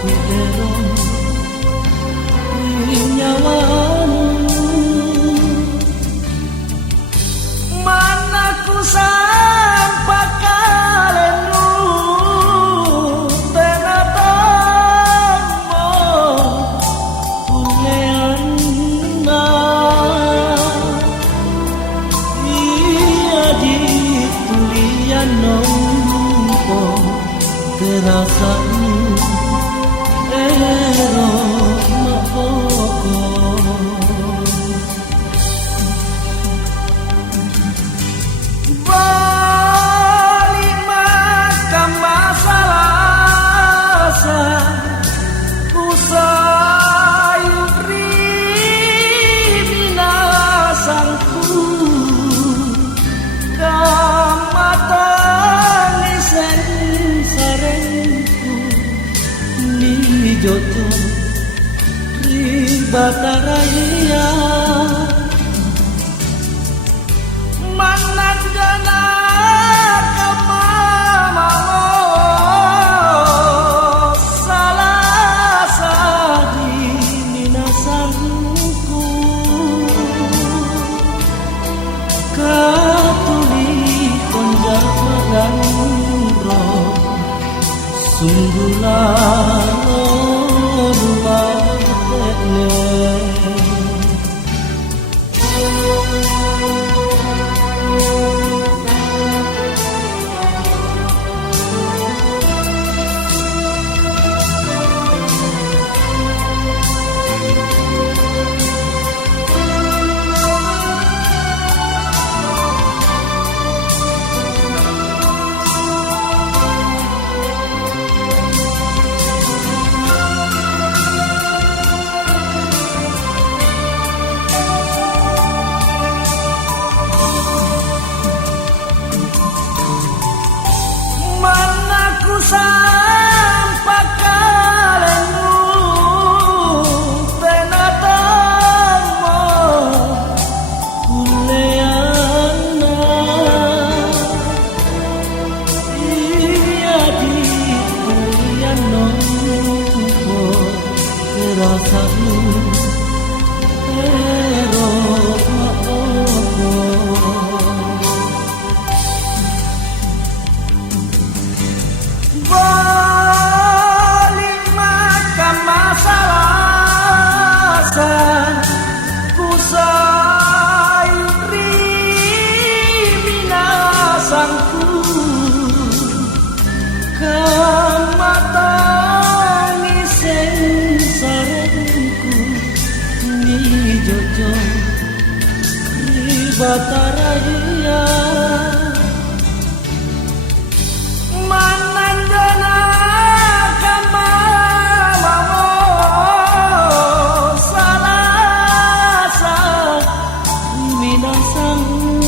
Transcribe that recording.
kuero nyawamu mana ku sampai kalenu tenatamu kuleana iya di tulian nompo kerasamu ero mapoko balik maka masalah usayuri minasangku kamatang isen sarengku ni joto ribataraya manandana kamamamo salah sadi minasangku katuli konjakan roh sungguhlah sampai kalenu tenatamu kuleana iya di kulian nompo kerasamu ero mapoko balik maka masalah ku sayuri minasangku kamatang isen sarengku ni jojo ribataraya manandana kamamamo salah minasangku